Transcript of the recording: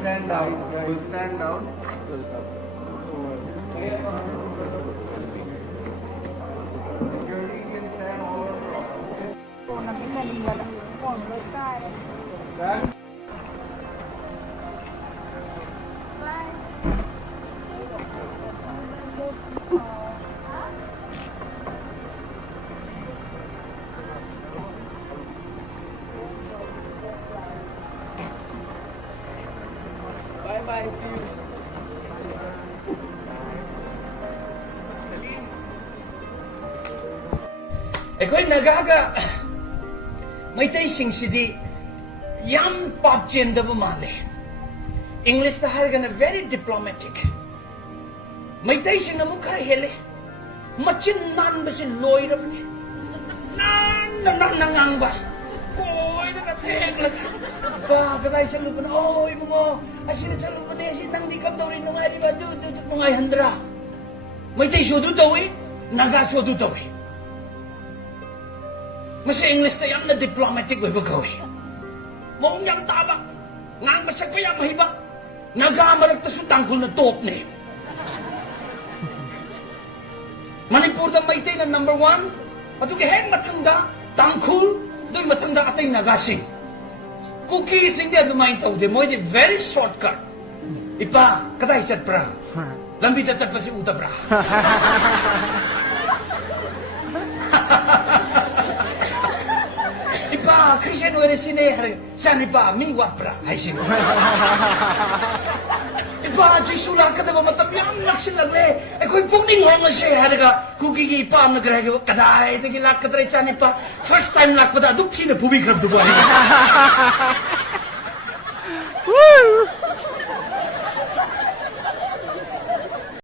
Stand down. We'll stand down. Security can stand over. Stand. Bye bye. See you. ꯑꯩꯈꯣꯏ ꯅꯥꯒꯥꯒ ꯃꯩꯇꯩꯁꯤꯡꯁꯤꯗꯤ ꯌꯥꯝ ꯄꯥꯞ ꯆꯦꯟꯗꯕ ꯃꯥꯜꯂꯦ ꯏꯪꯂꯤꯁꯇ ꯍꯥꯏꯔꯒꯅ ꯚꯦꯔꯤ ꯗꯤꯄ꯭ꯂꯣꯃꯦꯇꯤꯛ ꯃꯩꯇꯩꯁꯤꯡꯅ ꯑꯃꯨꯛ ꯈꯔ ꯍꯦꯜꯂꯦ ꯃꯆꯤꯟ ꯅꯥꯟꯕꯁꯤ ꯂꯣꯏꯔꯕꯅꯤ ꯅꯥꯟꯅ ꯉꯥꯡꯕ ꯀꯣꯏꯗꯒ ꯊꯦꯡꯂꯒ ꯕꯥ ꯀꯗꯥꯏ ꯆꯠꯂꯨꯕꯅꯣ ꯑꯣ ꯏꯕꯨꯡꯉꯣ ꯑꯁꯤꯗ ꯆꯠꯂꯨꯕꯅꯦ ꯑꯁꯤ ꯅꯪꯗꯤ ꯀꯝꯗꯧꯔꯤ ꯅꯨꯡꯉꯥꯏꯔꯤꯕ ꯑꯗꯨ ꯅꯨꯡꯉꯥꯏꯍꯟꯗ꯭ꯔꯥ ꯃꯩꯇꯩꯁꯨ ꯑꯗꯨ ꯇꯧꯏ ꯅꯥꯒꯥꯁꯨ ꯑꯗꯨ ꯇꯧꯏ ꯃꯁꯤ ꯏꯪꯂꯤꯁꯇ ꯌꯥꯝꯅ ꯗꯤꯄ꯭ꯂꯣꯃꯦꯇꯤꯛ ꯑꯣꯏꯕ ꯀꯧꯏ ꯃꯑꯣꯡ ꯌꯥꯝ ꯇꯥꯕ ꯉꯥꯡꯕ ꯁꯛꯄ ꯌꯥꯝ ꯍꯩꯕ ꯅꯥꯒꯥ ꯃꯔꯛꯇꯁꯨ ꯇꯥꯡꯈꯨꯜꯅ ꯇꯣꯞꯅꯦ ꯃꯅꯤꯄꯨꯔꯗ ꯃꯩꯇꯩꯅ ꯅꯝꯕꯔ 1 ꯑꯗꯨꯒ ꯍꯦꯛ ꯃꯊꯪꯗ ꯇꯥꯡꯈꯨꯜ ꯑꯗꯨꯒꯤ ꯃꯊꯪꯗ ꯑꯇꯩ ꯅꯥꯒꯥꯁꯤꯡ ꯀꯨꯀꯤꯁꯤꯡꯗꯤ ꯑꯗꯨꯃꯥꯏꯅ ꯇꯧꯗꯦ ꯃꯣꯏꯗꯤ ꯚꯦꯔꯤ ꯁꯣꯔꯠꯀꯠ ꯏꯄꯥ ꯀꯗꯥꯏ ꯆꯠꯄ꯭ꯔꯥ ꯂꯝꯕꯤꯗ ꯆꯠꯄꯁꯤ ꯎꯗꯕ꯭ꯔꯥ 이빠 크리스천 어르신의 짠이빠 미와프라 하시고 이빠 지수 낙하다 보면 또 낚실라네 거기 복딩 홍어시 하다가 구기기 이빠 없는 그래 가다이 되게 낙하더래 짠이빠 first time 낙보다 눕히는 부비 그럼 두고